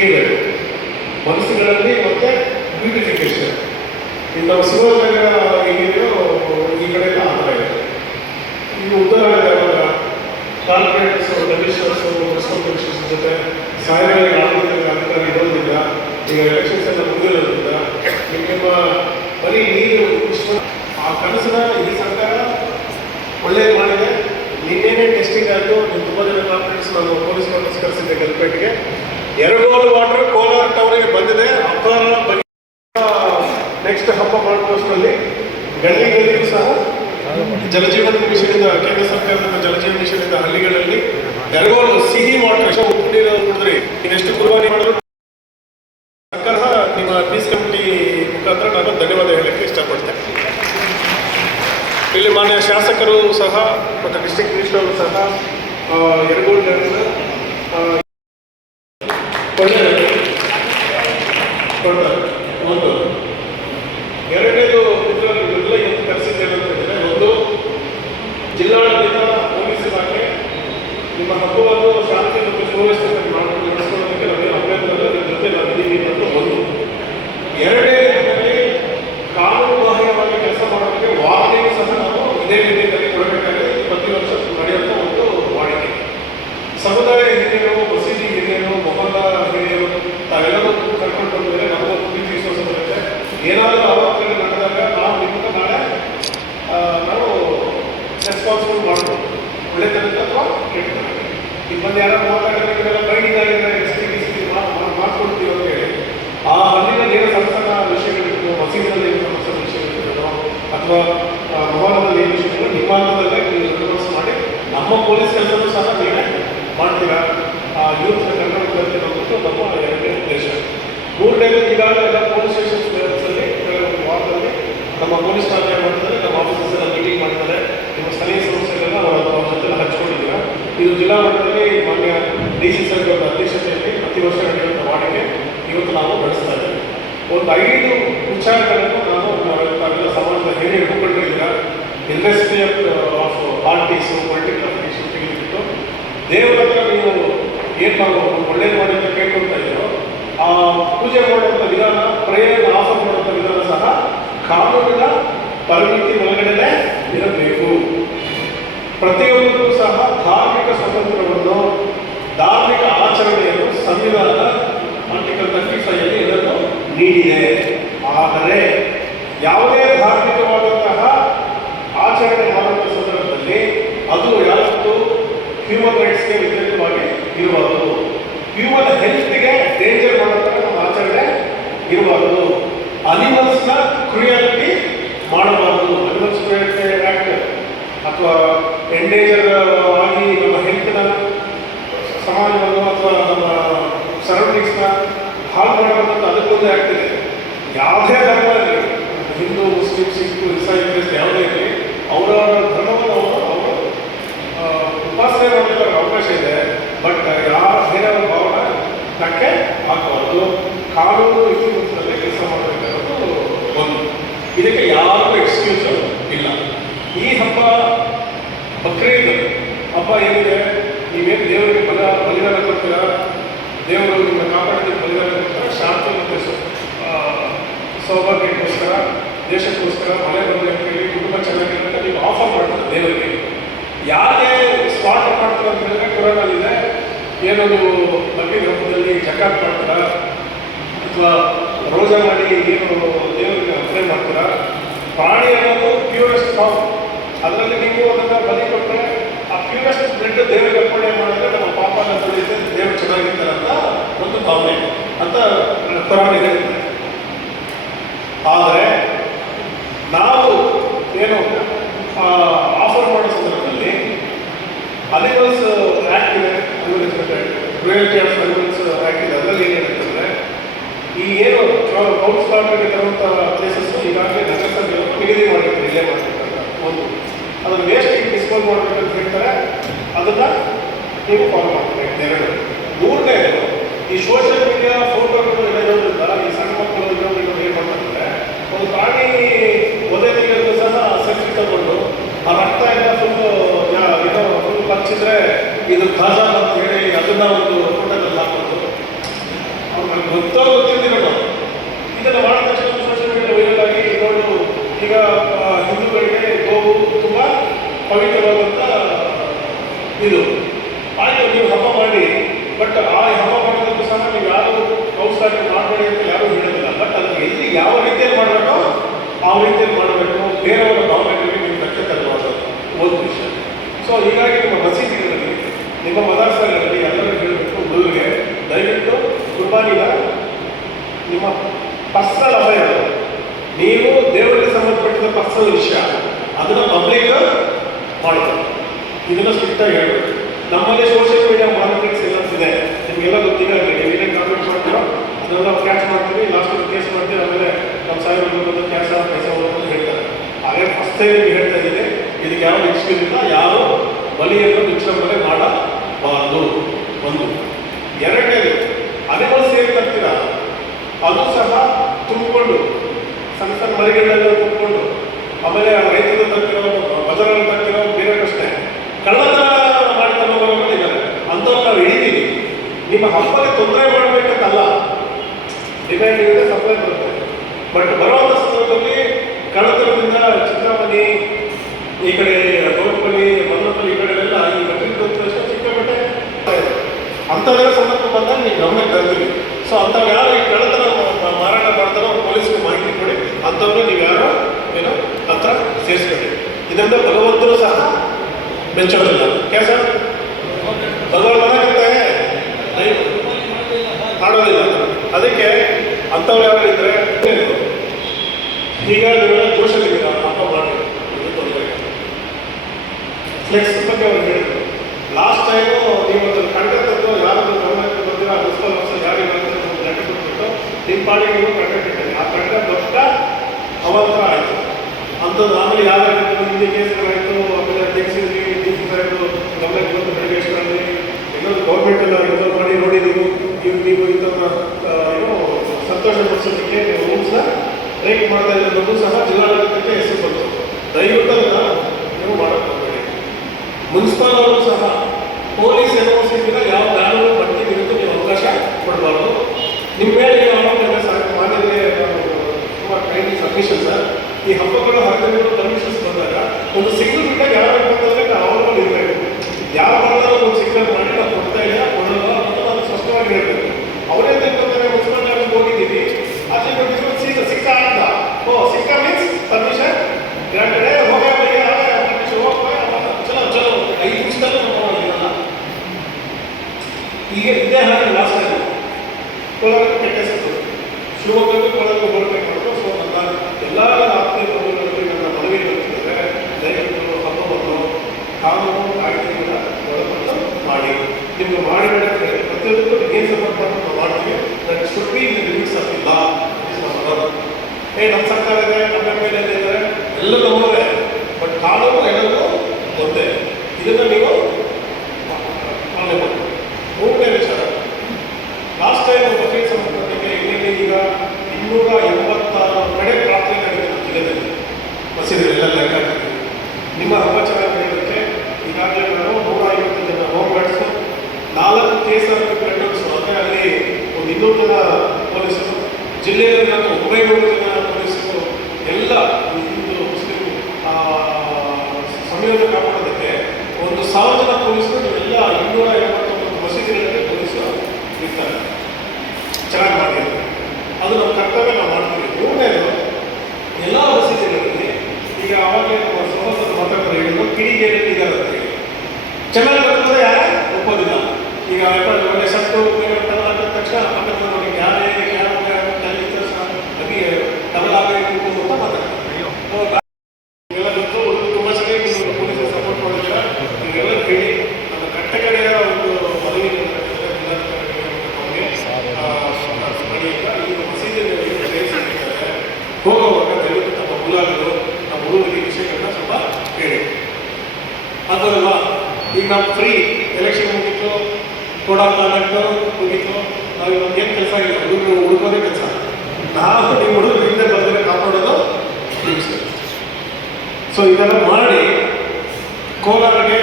ತೆಗಿಬೇಕು ಮನಸ್ಸುಗಳಲ್ಲಿ ಮತ್ತೆ ಬ್ಯೂಟಿಫಿಕೇಶನ್ ಇನ್ನು ನಾವು ಶಿವನಗರ ಏನಿದೆಯೋ ಈ ಕಡೆ ಎಲ್ಲ ಆ ಥರ ಇದೆ. ಇನ್ನು ಯಾವಾಗ ಕಾರ್ಪೊರೇಟ್ಸ್ ಕಮಿಷನರ್ಸು ಮುನ್ಸಿಪಲ್ ಕಮಿಷನರ್ಸ್ ಜೊತೆ ಸಾರ್ವಜನಿಕ ಆಡಳಿತ ಅಧಿಕಾರಿ ಇರೋದ್ರಿಂದ ಈಗ ಎಲೆಕ್ಷನ್ಸ್ ಎಲ್ಲ ಮುಗಿದಿರೋದ್ರಿಂದ ನಿಮ್ಮ ಬರೀ ನೀರು ಆ ಕನಸನ್ನ ಈ ಸರ್ಕಾರ ಒಳ್ಳೇದು ಮಾಡಿದೆ. ನಿನ್ನೆನೇ ಟೆಸ್ಟಿಂಗ್ ಆಯಿತು. ತುಂಬ ಜನ ಕಾರ್ಪೊರೇಟ್ಸ್ ನಾನು ಪೊಲೀಸ್ ಕಾನ್ಫರೆನ್ಸ್ ಕರೆಸಿದ್ದೆ ಗಲ್ಪೇಟ್ಗೆ ಎರಡೂವರೆ ವಾಟರ್ ಕೋಲಾರ ಟವರಿಗೆ ಬಂದಿದೆ. ನೆಕ್ಸ್ಟ್ ಹಬ್ಬ ಮಾಡ್ಕೋಸ್ಟ್ನಲ್ಲಿ ಗಲ್ಲಿಗೂ ಸಹ ಜಲಜೀವನ ಮಿಷನಿಂದ ಕೇಂದ್ರ ಸರ್ಕಾರದ ಜಲಜೀವನ ಮಿಷನಿಂದ ಹಳ್ಳಿಗಳಲ್ಲಿ ಎರಗೋಲು ಸಿಹಿ ವಾಟರ್ ಉಪ್ಪು ನೀರು ಕುಡಿದ್ರಿ ಇನ್ನೆಷ್ಟು ಕುರ್ಬಾನಿ ಮಾಡಿದ್ರು? ಸರ್ಕಾರ ನಿಮ್ಮ ಪೀಸ್ ಕಮಿಟಿ ಮುಖಾಂತರ ನಾನು ಧನ್ಯವಾದ ಹೇಳಕ್ಕೆ ಇಷ್ಟಪಡ್ತೇನೆ. ಇಲ್ಲಿ ಮಾನ್ಯ ಶಾಸಕರು ಸಹ, ಮತ್ತು ಡಿಸ್ಟ್ರಿಕ್ಟ್ ಮಿನಿಸ್ಟರ್ ಸಹ ಎರಗೋಲ್ ಕೊಡ್ತಾರೆ ಒಂದು ಎರಡನೇದು ಎಲ್ಲ ಏನು ಕರೆಸಿದ್ದೇವೆ ಅಂತ ಒಂದು ಜಿಲ್ಲಾಡಳಿತ, ಪೊಲೀಸ್ ಇಲಾಖೆ, ನಿಮ್ಮ ಹಬ್ಬವನ್ನು ಶಾಂತಿ ಮತ್ತು ಸುವ್ಯವಸ್ಥಿತ ಮಾಡ್ಕೊಂಡು ನಡೆಸ್ಕೊಳ್ಳೋದಕ್ಕೆ ನಮಗೆ ಅಭ್ಯರ್ಥಿಗಳ ಜೊತೆ ನಾವಿದ್ದೀವಿ ಅನ್ನೋದು ಒಂದು ಎರಡನೇ ಹಂತದಲ್ಲಿ ಕಾನೂನುಬಾಹಿರವಾಗಿ ಕೆಲಸ ಮಾಡೋದಕ್ಕೆ ವಾರ್ನಿಂಗ್ ಸಹ ನಾವು ಇದೇ ರೀತಿಯಲ್ಲಿ ಕೊಡಬೇಕಾಗಿದೆ ಇದು ಪ್ರತಿ ವರ್ಷ ನಡೆಯುವಂಥ ಒಂದು ವಾಡಿಕೆ ಸಮುದಾಯ ಹಿರಿಯರು ಮಸೀದಿ ಹಿರಿಯರು ಮೊಹಲ್ಲ ಹಿರಿಯರು ತಾವೆಲ್ಲರೂ ಕರ್ಕೊಂಡು ಬಂದರೆ ನಮಗೊಂದು ಪ್ರೀತಿ ವಿಶ್ವಾಸ ಬರುತ್ತೆ ಏನಾದರೂ ಅವಾಂತರಗಳು ನಡೆದಾಗ ನಾವು ನಿಮ್ಮನ್ನು ನಾಳೆ ಆ, ನಾವು ರೆಸ್ಪಾನ್ಸಿಬಲ್ ಮಾಡ್ಬೋದು ಒಳ್ಳೆತನದ ಅಥವಾ ಕೆಟ್ಟತನ ಈಗ ಬಂದು ಯಾರು ಮಾತಾಡಿದ್ರೆ ಇವರೆಲ್ಲ ಬೈಡಿದ್ದಾರೆ ಎಕ್ಸ್ಪೀರಿಯನ್ಸ್ ಮಾಡ್ಕೊಳ್ತೀವಿ ಅಂತ ಹೇಳಿ ಆ ಹಳ್ಳಿನಲ್ಲಿ ಏನು ಸಣ್ಣ ಸಣ್ಣ ವಿಷಯಗಳಿರ್ತದೋ ಮಸೀದಿನಲ್ಲಿ ಏನು ಸಣ್ಣ ಸಣ್ಣ ವಿಷಯಗಳಿರ್ತದೋ ಅಥವಾ ಮೊಹಲದಲ್ಲಿ ಏನು ವಿಷಯಗಳು ನಿಮ್ಮ ಹಂತದಲ್ಲೇ ನೀವು ಬಂದೋಬಸ್ತ್ ಮಾಡಿ ನಮ್ಮ ಪೊಲೀಸ್ ಕೆಲಸನೂ ಸಹ ನೀವೇ ಮಾಡ್ತೀರಾ? ಯೂತ್ ಬರ್ತೀರ ಅನ್ನೋದು ನಮ್ಮ ಎರಡನೇ ಉದ್ದೇಶ. ಮೂರನೇದು ಈಗಾಗಲೇ ಎಲ್ಲ ಪೊಲೀಸ್ ಸ್ಟೇಷನ್ಸಲ್ಲಿ ಕೆಲವೊಂದು ವಾರದಲ್ಲಿ ನಮ್ಮ ಪೊಲೀಸ್ ಠಾಣೆ ಮಾಡ್ತಾರೆ ನಮ್ಮ ಆಫೀಸಸ್ ಎಲ್ಲ ಮೀಟಿಂಗ್ ಮಾಡ್ತಾರೆ. ನಿಮ್ಮ ಸ್ಥಳೀಯ ಸಮಸ್ಯೆಗಳನ್ನ ಅವ್ರ ಜೊತೆ ಹಂಚ್ಕೊಂಡಿದ್ದೀರಾ? ಇದು ಜಿಲ್ಲಾ ಮಟ್ಟದಲ್ಲಿ ಮಾನ್ಯ ಡಿ ಸಿ ಸರ್ ಅವರ ಅಧ್ಯಕ್ಷತೆಯಲ್ಲಿ ಪ್ರತಿ ವರ್ಷ ನಡೆಯುವಂಥ ವಾಡಿಕೆ ಇವತ್ತು ನಾವು ನಡೆಸ್ತಾ ಇದ್ದೇವೆ. ಒಂದು ಐದು ವಿಚಾರಗಳನ್ನು ಸಮಾಜದ ಹೇಳಿ ಹಿಡ್ಕೊಂಡಿದ್ದೀರಾ investor of parties political official ತೆಗೆದುಬಿಟ್ಟು ದೇವರ ಹತ್ರ ನೀವು ಏನು ನಾವು ಒಳ್ಳೇದು ಮಾಡಿ ಅಂತ ಕೇಳ್ಕೊಳ್ತಾ ಇದ್ದೀರೋ, ಆ ಪೂಜೆ ಮಾಡುವಂಥ ವಿಧಾನ ಪ್ರೇಯರ್ ಆಫರ್ ಮಾಡುವಂಥ ವಿಧಾನ ಸಹ ಕಾನೂನಿನ ಪರಿಮಿತಿ ಒಳಗಡೆ ಇರಬೇಕು. ಪ್ರತಿಯೊಬ್ಬರಿಗೂ ಸಹ ಧಾರ್ಮಿಕ ಸ್ವಾತಂತ್ರ್ಯವನ್ನು ಧಾರ್ಮಿಕ ಆಚರಣೆಯನ್ನು ಸಂವಿಧಾನದ ಆರ್ಟಿಕಲ್ ತರ್ಟಿ ಫೈವ್ ಇದನ್ನು ನೀಡಿದೆ. ಆದರೆ ಯಾವುದೇ ಧಾರ್ಮಿಕವಾದಂತಹ ಆಚರಣೆ ಮಾಡುವಂಥ ಸಂದರ್ಭದಲ್ಲಿ ಅದು ಯಾವತ್ತು ಹ್ಯೂಮನ್ ರೈಟ್ಸ್ಗೆ ವ್ಯತಿರಿಕ್ತವಾಗಿ ಇರಬಾರದು ಹ್ಯೂಮನ್ ಹೆಲ್ತ್ಗೆ ಡೇಂಜರ್ ಮಾಡುವಂತಹ ನಮ್ಮ ಆಚರಣೆ ಇರಬಾರದು ಅನಿಮಲ್ಸ್ನ ಕ್ರಿಯಾಲಿಟಿ ಮಾಡಬಾರದು. ಅನಿಮಲ್ಸ್ ಕ್ರಿಯಾಲಿಟಿ ಆ್ಯಕ್ಟ್ ಅಥವಾ ಎಂಡೇಜರ್ ಆಗಿ ನಮ್ಮ ಹೆಲ್ತ್ನ ಸಮಾಜವನ್ನು ಅಥವಾ ನಮ್ಮ ಸರೌಂಡಿಂಗ್ಸ್ನ ಹಾಳು ಮಾಡಬೇಕಂತ ಅದಕ್ಕೊಂದು ಆ್ಯಕ್ಟ್ ಇದೆ ಯಾವುದೇ ಧರ್ಮ ಇರಲಿ ಹಿಂದೂ ಮುಸ್ಲಿಂ ಸಿಖ್ ಇಸಾಯಿ ಕ್ರಿಸ್ತ ಯಾವುದೇ ಇರಲಿ ಅವರ ಧರ್ಮವನ್ನು ಅವರು ಅವರು ಆ, ಉಪಾಸನೆ ಮಾಡಲಿಕ್ಕೆ ಅವ್ರಿಗೆ ಅವಕಾಶ ಇದೆ ಬಟ್ ಯಾರ ಬೇರೆ ಭಾವನ ಧಕ್ಕೆ ಹಾಕಬಾರ್ದು. ಕಾನೂನು ಇತಿಮಿತಿಯಲ್ಲಿ ಕೆಲಸ ಮಾಡಬೇಕನ್ನೋದು ಒಂದು. ಇದಕ್ಕೆ ಯಾರಿಗೂ ಎಕ್ಸ್ಕ್ಯೂಸ್ ಇಲ್ಲ. ಈ ಹಬ್ಬ ಬಕ್ರೀದ್ ಹಬ್ಬ ಏನಿದೆ? ನೀವೇನು ದೇವರಿಗೆ ಬಲ, ಬಲಿದಾನ ಕೊಡ್ತೀರಾ? ದೇವರು ನಿಮ್ಮ ಕಾಪಾಡೋದಕ್ಕೆ ಬಲಿದಾನ ಕೊಡ್ತಾರೆ? ಶಾಂತಿ ಮತ್ತು ಸೌಭಾಗ್ಯಕ್ಕೋಸ್ಕರ, ದೇಶಕ್ಕೋಸ್ಕರ ಮಳೆ ಬಂದ ಕುಟುಂಬ ಚೆನ್ನಾಗಿರುತ್ತೆ ನೀವು ಆಫರ್ ಮಾಡ್ತಾರೆ ದೇವರಿಗೆ. ಯಾರೇ ಮಾಡ್ತಾರೆ ಅಂತ ಹೇಳಿದ್ರೆ ಕುರಾನಲ್ಲಿದೆ ಏನದು ಬಗ್ಗೆ ಹಬ್ಬದಲ್ಲಿ ಜಕಾತ್ ಮಾಡ್ತೀರಾ? ಅಥವಾ ರೋಜ ಮಾಡಿ ಏನು ದೇವರಿಗೆ ಅರ್ಪಣೆ ಮಾಡ್ತಾರ? ಪ್ರಾಣಿ ಅನ್ನೋದು ಪ್ಯೂರೆಸ್ಟ್ ಫಾರ್ಮ್ ಅದರಲ್ಲಿ ನೀವು ಅದನ್ನು ಬಲಿ ಕೊಟ್ಟರೆ ಆ ಪ್ಯೂರೆಸ್ಟ್ ಬ್ಲಡ್ ದೇವರಿಗೆ ಅರ್ಪಣೆ ಮಾಡಿದ್ರೆ ನಮ್ಮ ಪಾಪ ತೊಳಿಯುತ್ತೆ ದೇವರು ಚೆನ್ನಾಗಿರ್ತಾರೆ ಅಂತ ಒಂದು ಭಾವನೆ. ಅಂತ ಕುರಾನ್ ಹೇಳುತ್ತೆ ಆದರೆ ನಾವು ಏನು ಆಫರ್ ಮಾಡೋ ಸಂದರ್ಭದಲ್ಲಿ ಅನಿಮಲ್ಸ್ ಆ್ಯಕ್ಟ್ ಇದೆ ಕ್ರುಯಲ್ಟಿ ಆಫ್ ಅನಿಮಲ್ಸ್ ಆ್ಯಕ್ಟ್ ಇದೆ ಅದರಲ್ಲಿ ಏನು ಹೇಳ್ತಂದ್ರೆ ಈ ಏನು ಔಟ್ ತರುವಂತಹ ಪ್ಲೇಸಸ್ ಈಗಾಗಲೇ ನಗರಸಭೆ ನಿಗದಿ ಮಾಡಿರ್ತಾರೆ ಇಲ್ಲೇ ಮಾಡ್ಬೇಕಂತ ಒಂದು ಅದನ್ನು ವೇಸ್ಟ್ ಡಿಸ್ಪೋಸ್ ಮಾಡಬೇಕಂತ ಹೇಳ್ತಾರೆ. ಅದನ್ನು ನೀವು ಫಾಲೋ ಮಾಡ್ತಾರೆ. ಎರಡು ಮೂರನೇದು, ಈ ಸೋಷಿಯಲ್ ಮೀಡಿಯಾ ಫೋಟೋಗಳು ಎಲ್ಲ ಇರೋದ್ರಿಂದ ಈ ಸಣ್ಣ ಮಕ್ಕಳು ಇರೋದ್ರಿಂದ ಏನು ಮಾಡ್ತಾರೆ ಒಂದು ಪ್ರಾಣಿ ಒದೆ ತೆಗೆದು ಸಹ ಸೆಲ್ಫಿ ತಗೊಂಡು ಆ ರಕ್ತ ಎಲ್ಲ ಫುಲ್ಲು ಏನೋ ಫುಲ್ ಹಚ್ಚಿದ್ರೆ ಇದು ಖಾಜಾ ಅಂತ ಹೇಳಿ ಅದನ್ನ ಒಂದು ಫೋಟೋದಲ್ಲಿ ಹಾಕೋದು ಗೊತ್ತೋ ಗೊತ್ತಿದ್ದೀರಲ್ಲ ಇದನ್ನ ಮಾಡಿದ ತಕ್ಷಣ ಸೋಷಿಯಲ್ ಮೀಡಿಯಾ ವೈರಲ್ ಆಗಿ ನೋಡು ಈಗ ಆ, ಹಿಂದೂಗಳಿಗೆ ಗೋವು ತುಂಬಾ ಪವಿತ್ರವಾದಂಥ ಇದು ಆಯ್ತು ನೀವು ಹಬ್ಬ ಮಾಡಿ ಬಟ್ ಆ ಹಬ್ಬ ಮಾಡೋದಕ್ಕೂ ಸಹ ನೀವು ಯಾರು ಔಷಧಿ ಮಾಡಬೇಡಿ ಅಂತ ಯಾರು ಹೇಳೋದಿಲ್ಲ ಬಟ್ ಅದನ್ನು ಎಲ್ಲಿ ಯಾವ ರೀತಿಯಲ್ಲಿ ಮಾಡಬೇಕೋ ಆ ರೀತಿಯಲ್ಲಿ ಮಾಡಬೇಕು ಬೇರೆಯವರ ಭಾವನೆಗಳಿಗೆ ನೀವು ಕಟ್ಟೆ ತರಬಾರ್ದು ಒಂದು ವಿಷಯ ಸೊ ಹೀಗಾಗಿ ನಿಮ್ಮ ಮಸೀದಿಗಳಲ್ಲಿ ನಿಮ್ಮ ಮದರ್ಸಗಳಲ್ಲಿ ಎಲ್ಲರೂ ಹೇಳಬೇಕು ಹುಡುಗರಿಗೆ ದಯವಿಟ್ಟು ಕುರ್ಬಾನಿನ ನಿಮ್ಮ ಪರ್ಸನಲ್ ಅಫೈರ್ ನೀವು ದೇವರಿಗೆ ಸಂಬಂಧಪಟ್ಟಿದ ಪರ್ಸನಲ್ ವಿಷಯ. ಅದನ್ನು ಪಬ್ಲಿಕ್ ಮಾಡಬೇಕು ಇದನ್ನು ಸ್ಟ್ರಿಕ್ಟ್ ಆಗಿ ಹೇಳಬೇಕು ನಮ್ಮಲ್ಲಿ ಸೋಷಿಯಲ್ ಮೀಡಿಯಾ ಮಾರ್ಕೆಟಿಂಗ್ ಎಲ್ಲ ಇದೆ. ನಿಮಗೆಲ್ಲ ಗೊತ್ತಿಲ್ಲ ನೀವು ಏನೇನು ಕಾಮೆಂಟ್ ಮಾಡ್ತೀರೋ ನಾವು ಕ್ಯಾಚ್ ಮಾಡ್ತೀವಿ. ಲಾಸ್ಟ್ ಕೇಸ್ ಮಾಡ್ತೀವಿ. ಆಮೇಲೆ ನಮ್ಮ ಸಾಹೇಬ್ ಬಂದು ಕ್ಯಾಶ್ ಪೈಸ ಅಂತ ಹೇಳ್ತಾರೆ. ಹಾಗೆ ಫಸ್ಟ್ ಟೈಮ್ ನಿಮ್ಗೆ ಹೇಳ್ತಾ ಇದ್ದೀನಿ, ಇದಕ್ಕೆ ಯಾವ ಎಕ್ಸ್ಕ್ಯೂಸ್ ಇಲ್ಲ. ಯಾರು ಬಲಿಯನ್ನು ಮೇಲೆ ಮಾಡಬಾರದು. ಒಂದು. ಎರಡನೇದು ಅನಿಮಲ್ಸ್ ಏನು ತರ್ತೀರಾ ಅದು ಸಹ ತುಂಬಿಕೊಂಡು ಸಣ್ಣ ಸಣ್ಣ ಮರಿಗಳೆಲ್ಲ ತುಂಬಿಕೊಂಡು ಆಮೇಲೆ ರೈತರು ತಕ್ಕಿರೋ ಬಜಾರಲ್ಲಿ ತರ್ತಿರೋ ಬೇರೆ ಪ್ರಶ್ನೆ ಕಳ್ಳತನ ಮಾಡ್ತಾರೋ ಬರೋರು ಇದ್ದಾರೆ. ಅಂಥವ್ರು ನಾವು ಹಿಡಿತೀವಿ. ನಿಮ್ಮ ಹಬ್ಬಕ್ಕೆ ತೊಂದರೆ ಮಾಡಬೇಕಂತಲ್ಲ. ಡಿಮ್ಯಾಂಡ್ ಇದೆ ಸಪ್ಲೈ ಬರುತ್ತೆ. ಬಟ್ ಬರುವಂಥ ಸಂದರ್ಭದಲ್ಲಿ ಕಳ್ಳತನದಿಂದ ಚಿಂತಾಮಣಿ ಈ ಕಡೆ ಗೋಲ್ಪಲ್ಲಿ ಮಲ್ಲಪಲ್ಲಿ ಈ ಕಡೆ ಎಲ್ಲ ಈ ಮೆಟ್ರಿಕ್ ಸಿಕ್ಕಾಪಟ್ಟೆ ಅಂಥವೆಲ್ಲ ಸಂದರ್ಭ ಬಂದಾಗ ನೀವು ಗಮನಕ್ಕೆ ತರ್ತೀವಿ ಸೊ ಅಂಥವ್ರು ಯಾರು ಈ ಕಳ್ಳತನ ಮಾರಾಟ ಮಾಡ್ತಾರೋ ಪೊಲೀಸ್ಗೆ ಮಾಹಿತಿ ಕೊಡಿ. ಅಂಥವ್ರು ನೀವು ಯಾರು? ಹತ್ರ ಇದರಿಂದ ಭಗವಂತರು ಸಹ ಮೆಚ್ಚೋದಿಲ್ಲ ಕೆಲಸ ಭಗವಂತ ಮನಾಗುತ್ತೆ ಮಾಡೋದಿಲ್ಲ. ಅದಕ್ಕೆ ಅಂಥವ್ರು ಯಾರು ಇದ್ರೆ ನೀವೆಲ್ಲ ಜೋಶಲ್ಲಿದ್ದೀರ ಹಬ್ಬ ಮಾಡಿ. ಫ್ಲೆಕ್ಸ್ ಬಗ್ಗೆ ಅವ್ರು ಲಾಸ್ಟ್ ಟೈಮು ನೀವು ಅದನ್ನು ಕಂಡಕ್ಟದ್ದು ಯಾರಾದ್ರೂ ಗಮನಕ್ಕೆ ಬಂದಿರೋ ಆ ಮುನ್ಸಿಪಲ್ ಆಫೀಸರ್ ಯಾರಿಗೆ ಬಂದ್ರೆ ಒಂದು ಲೆಟರ್ ಕೊಟ್ಬಿಟ್ಟು ನಿಮ್ಮ ಪಾಡಿಗೆ ನೀವು ಕಂಡಕ್ಟ್ ಇಟ್ಟಿರಿ ಆ ಕಂಡಕ್ಟ್ ದೊಡ್ಡ ಅವಾಂತರ ಆಯಿತು ಆಮೇಲೆ ಯಾವ ಹಿಂದೆ ಕೇಸ್ಗಳಾಯಿತು ಆಮೇಲೆ ತೆಗೆಸಿದ್ವಿ ಡಿ ಸಿ ಸಾಹೇಬರು ಗಮನಕ್ಕೆ ಬಂದು ಬೆಳಗ್ಗೆ ಎಷ್ಟರಲ್ಲಿ ಇನ್ನೊಂದು ಇನ್ವಾಲ್ವ್ ಮಾಡಿ ನೋಡಿ ನೀವು ನೀವು ನೀವು ಇದನ್ನ ಮಾಡ್ತಾ ಇರೋದು ಸಹ ಜಿಲ್ಲಾಡಳಿತಕ್ಕೆ ಹೆಸರು ಬಂತು. ದಯವಿಟ್ಟು ನೀವು ಮಾಡಕ್ಕೆ ಮುನ್ಸಿಪಾಲ್ ಅವರು ಸಹ ಪೊಲೀಸ್ ಎನ್ಒಸಿಂದ ಯಾವ ಪಟ್ಟಿ ವಿರುದ್ಧ ನೀವು ಅವಕಾಶ ಕೊಡಬಾರ್ದು. ನಿಮ್ಮ ಮೇಲೆ ಸರ್, ಮಾನ್ಯರಿಗೆ ತುಂಬ ಕೈಂಡ್ಲಿ ಸಬ್ಮಿಷನ್ ಸರ್. ಈ ಹಬ್ಬಗಳು ಹರಿದಿನಗಳು ಪರ್ಮಿಷನ್ಸ್ ಬಂದಾಗ ಒಂದು ಸಿಗ್ನಲ್ ಬಿಟ್ಟಾಗ ಯಾರು ಬಂದರೆ ನಾವು ಇರಬೇಕು ಯಾವ ಬರಲ್ಲ ಒಂದು ಸಿಗ್ನಲ್ ಮಾಡಿ ನಾವು ಕೊಡ್ತಾ ಇಲ್ಲ ಕೊಡಲ್ಲ ಅಂತ ನಾವು ಸ್ಪಷ್ಟವಾಗಿ ಹೇಳಬೇಕು. ಅವರೇ ತಿಳ್ಕೊತಾರೆ ಮುನ್ಸಿಪಲ್ ಆಫೀಸ್ಗೆ ಹೋಗಿದ್ದೀವಿ ಅಲ್ಲಿ ನೋಡಿದ್ರೆ ಸಿಕ್ಕ ಸಿಕ್ಕ ಅಂತ ಓ, ಸಿಕ್ಕ ಮೀನ್ಸ್ ಪರ್ಮಿಷನ್ ಗ್ರಾಂಟೆಡ್ ಹೋಗಿ ಚಲೋ ಚಲೋ. ಐದು ನಿಮಿಷದಲ್ಲೂ ನಾವು ಮಾಡಿರಲ್ಲ ಈಗ ಇದೇ ಹಾಗೆ ಲಾಸ್ಟ್ ಆಗಿದೆ ಕೊಳಗಕ್ಕೆ ಕೆಟ್ಟ ಶಿವಮೊಗ್ಗಕ್ಕೂ ಹೋಲಿಕೆ ಮಾಡೋದು ಸೊ ನನ್ನ ಎಲ್ಲ ಕಾನೂನು ಕಾಯ್ದೆಗಳ ಒಳಪಟ್ಟು ಮಾಡಿ ನಿಮ್ಗೆ ಮಾಡಬೇಡ ಪ್ರತಿಯೊಂದಕ್ಕೂ ಏನು ಸಪೋರ್ಟ್ ಮಾಡ್ತೀವಿ that should be in of a ನಮ್ಮ ಸರ್ಕಾರ ಇದೆ ನಮ್ಮ ಎಂ ಎಲ್ ಎ ಇದ್ದಾರೆ ಎಲ್ಲರೂ ಬಟ್ ಕಾನೂನು ಎಲ್ಲರಿಗೂ ಒಂದೇ ಇದನ್ನು ನೀವು Come. ಈಗ ನಾವು ಫ್ರೀ ಎಲೆಕ್ಷನ್ ಮುಗೀತು, ಕೊಡ ತಾಲೂಕು ಮುಗೀತು, ನಾವು ಏನು ಕೆಲಸ ಇಲ್ಲ, ಹುಡುಗರು ಹುಡುಕೋದೇ ಕೆಲಸ. ನಾವು ನಿಮ್ಮ ಹುಡುಗರು ಹಿಂದೆ ಬಂದರೆ ಕಾಪಾಡೋದು ಸೊ ಇದೆಲ್ಲ ಮಾಡಿ ಕೋಲಾರಗೆ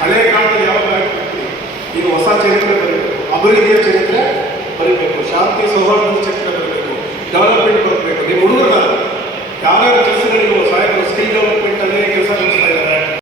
ಹಳೆಯ ಕಾಲದ ಯಾವಾಗ ಈಗ ಹೊಸ ಚರಿತ್ರೆ ಬರೀಬೇಕು, ಅಭಿವೃದ್ಧಿಯ ಚರಿತ್ರೆ ಬರೀಬೇಕು, ಶಾಂತಿ ಸೌಹಾರ್ದದ ಚರಿತ್ರೆ ಬರಬೇಕು ಡೆವಲಪ್ಮೆಂಟ್ ಬರಬೇಕು. ನಿಮ್ಮ ಹುಡುಗರ ಯಾವ್ಯಾವ ಕೆಲಸಗಳಿಗೂ ಸಾಯಕರು ಸ್ಕಿಲ್ ಡೆವಲಪ್ಮೆಂಟ್ ಅದೇ ಕೆಲಸ